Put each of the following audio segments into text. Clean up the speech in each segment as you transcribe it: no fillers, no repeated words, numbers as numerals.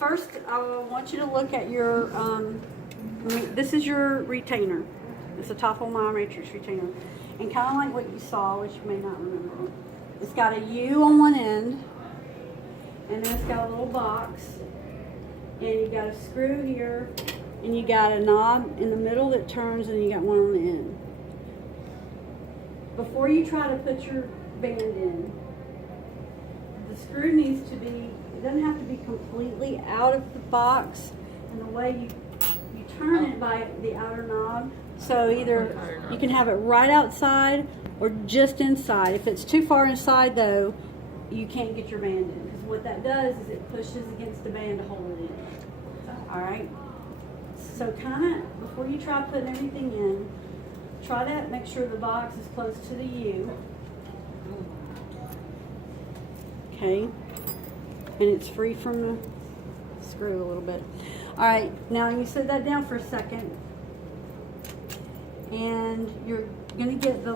first I want you to look at your, this is your retainer. It's a Tofflemire matrix retainer. And kind of like what you saw, which you may not remember, it's got a U on one end, and then it's got a little box, and you got a screw here, and you got a knob in the middle that turns, and you got one on the end. Before you try to put your band in, the screw needs to be, it doesn't have to be completely out of the box, and the way you turn it by the outer knob, so either you can have it right outside or just inside. If it's too far inside though, you can't get your band in, because what that does is it pushes against the band to hold it in. Alright? So kind of, before you try putting everything in, try to make sure the box is close to the U. Okay? And it's free from the screw a little bit. Alright, now you set that down for a second. And you're going to get the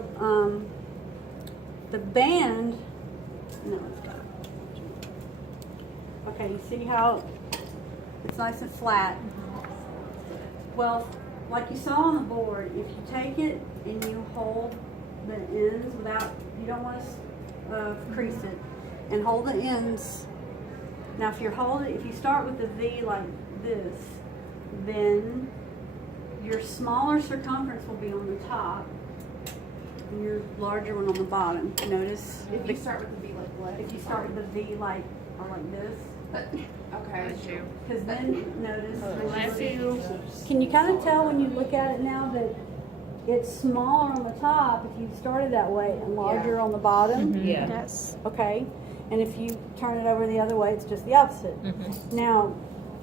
band. No, it's got it. Okay, you see how it's nice and flat? Well, like you saw on the board, if you take it and you hold the ends without, you don't want to crease it, and hold the ends. Now if if you start with the V like this, then your smaller circumference will be on the top and your larger one on the bottom. Notice? If you start with the V like what? If you start with the V like, or like this. Okay. Because then notice, can you kind of tell when you look at it now that it's smaller on the top if you started that way and larger on the bottom? Mm-hmm. Yeah. Yes. Okay, and if you turn it over the other way, it's just the opposite. Mm-hmm. Now,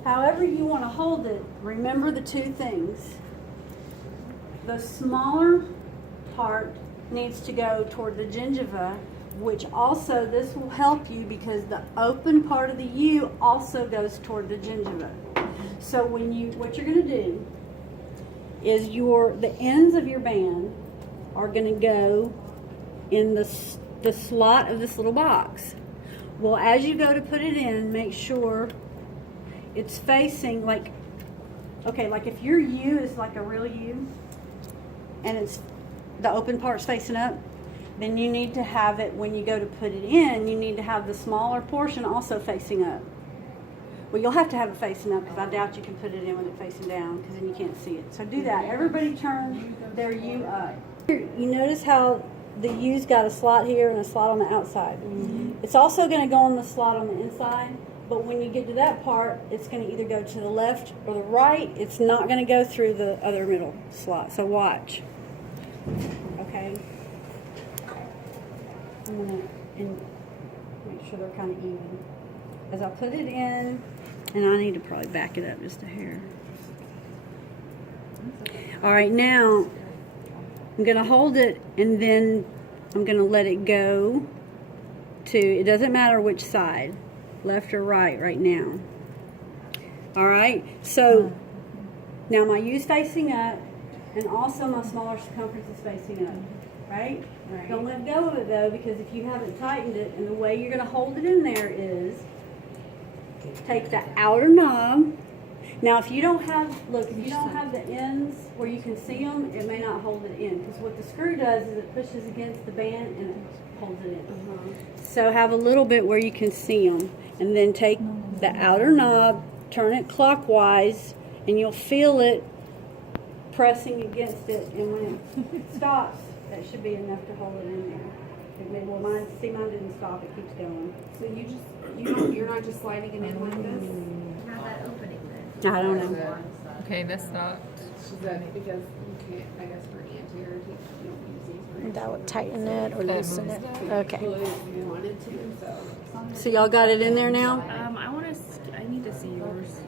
however you want to hold it, remember the two things. The smaller part needs to go toward the gingiva, which also, this will help you because the open part of the U also goes toward the gingiva. So what you're going to do is the ends of your band are going to go in the slot of this little box. Well, as you go to put it in, make sure it's facing like if your U is like a real U and it's the open part's facing up, then you need to have it, when you go to put it in, you need to have the smaller portion also facing up. Well, you'll have to have it facing up because I doubt you can put it in with it facing down because then you can't see it. So do that. Everybody turn their U up. You notice how the U's got a slot here and a slot on the outside. Mm-hmm. It's also going to go on the slot on the inside, but when you get to that part, it's going to either go to the left or the right. It's not going to go through the other middle slot. So watch. Okay? I'm going to make sure they're kind of even. As I put it in, and I need to probably back it up just a hair. All right, now I'm going to hold it, and then I'm going to let it go to, it doesn't matter which side, left or right now. All right, so now my U's facing up, and also my smaller circumference is facing up, right? Don't let go of it though, because if you haven't tightened it, and the way you're going to hold it in there is take the outer knob. Now if you don't have, if you don't have the ends where you can see them, it may not hold it in, because what the screw does is it pushes against the band and it holds it in. So have a little bit where you can see them, and then take the outer knob, turn it clockwise, and you'll feel it pressing against it, and when it stops, that should be enough to hold it in there. Well, mine didn't stop, it keeps going. So you're not just sliding it in like this? How's that opening then? I don't know. Okay, that's not. She said because you can't, I guess, for anterior, you don't use these for That would tighten it or loosen it. Okay. if you wanted to, so. So y'all got it in there now?